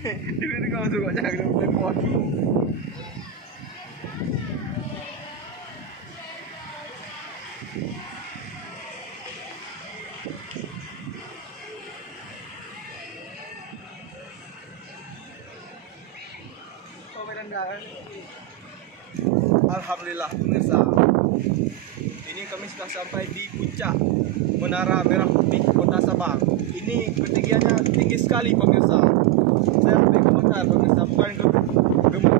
Itu kamu suka jangan telepon. Alhamdulillah pemirsa, ini kami sudah sampai di puncak Menara Merah Putih Kota Sabang. Ini ketinggiannya tinggi sekali pemirsa. Saya lebih komentar pemirsa, bukan gemuk